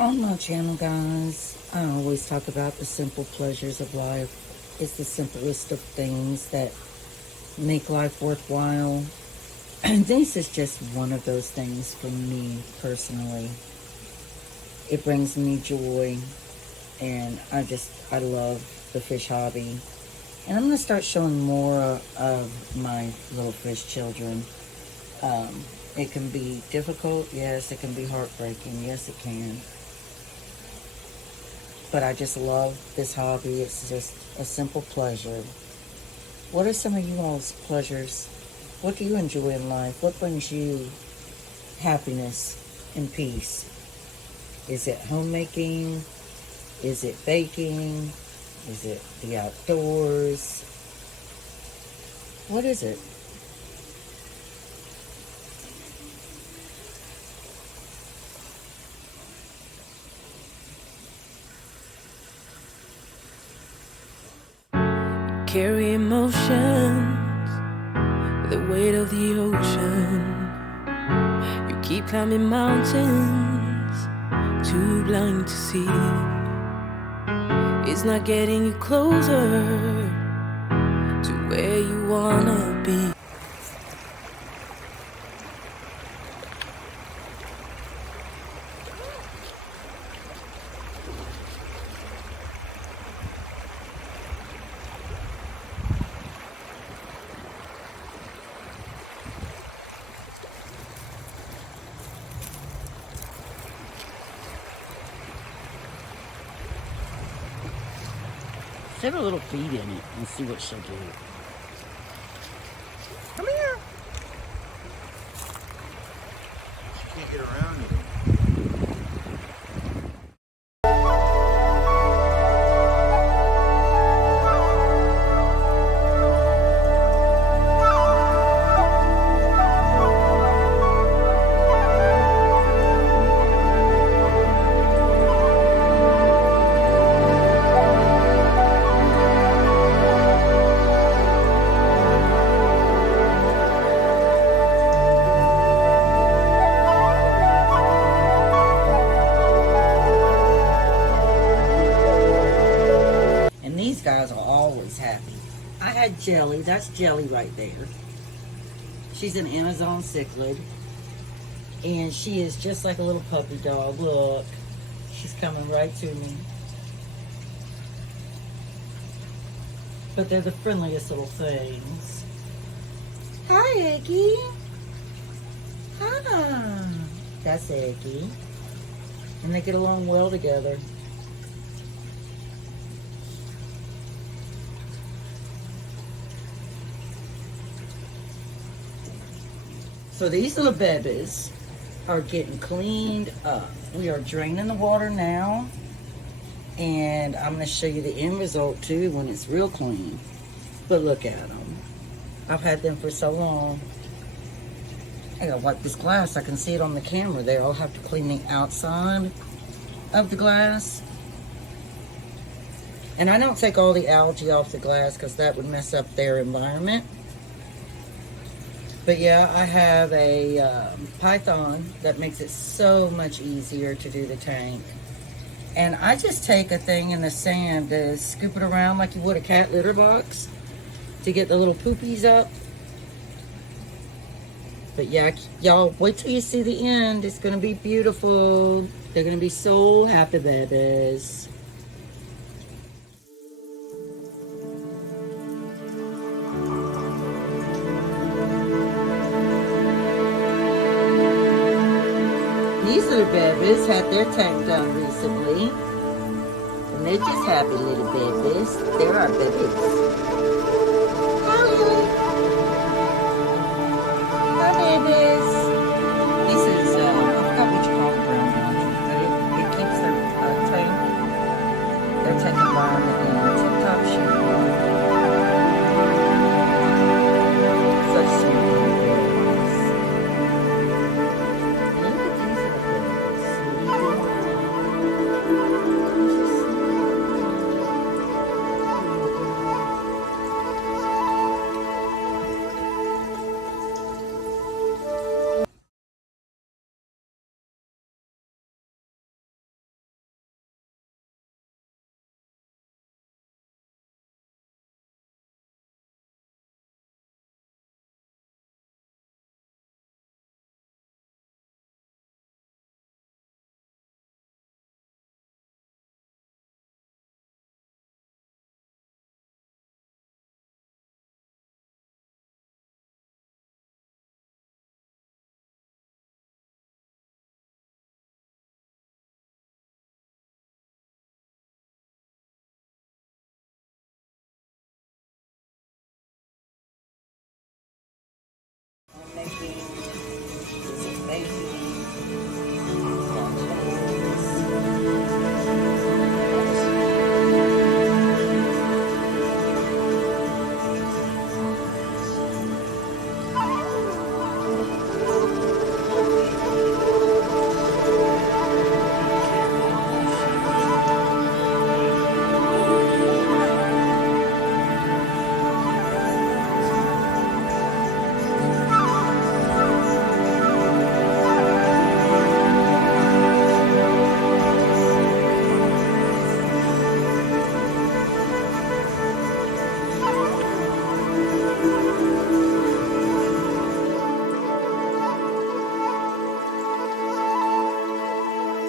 On my channel, guys, I always talk about the simple pleasures of life. It's the simplest of things that make life worthwhile. And this is just one of those things for me personally. It brings me joy, and I love the fish hobby. And I'm going to start showing more of my little fish children. It can be difficult, yes. It can be heartbreaking, yes, it can. But I just love this hobby. It's just a simple pleasure. What are some of you all's pleasures? What do you enjoy in life? What brings you happiness and peace? Is it homemaking? Is it baking? Is it the outdoors? What is it? Carry emotions, the weight of the ocean. You keep climbing mountains, too blind to see. It's not getting you closer to where you wanna be. Set her little feet in it and see what she'll do. Come here. She can't get around you. These guys are always happy. I had Jelly. That's Jelly right there. She's an Amazon cichlid. And she is just like a little puppy dog. Look. She's coming right to me. But they're the friendliest little things. Hi, Eggy. Hi. That's Eggy. And they get along well together. So these little babies are getting cleaned up. We are draining the water now. And I'm going to show you the end result too when it's real clean. But look at them. I've had them for so long. I gotta wipe this glass. I can see it on the camera there. I'll have to clean the outside of the glass. And I don't take all the algae off the glass because that would mess up their environment. But yeah, I have a Python that makes it so much easier to do the tank. And I just take a thing in the sand to scoop it around like you would a cat litter box to get the little poopies up. But yeah, y'all wait till you see the end. It's going to be beautiful. They're going to be so happy babies. These little babies had their tank done recently. And they're just happy little babies. They're our babies. Hi, babies.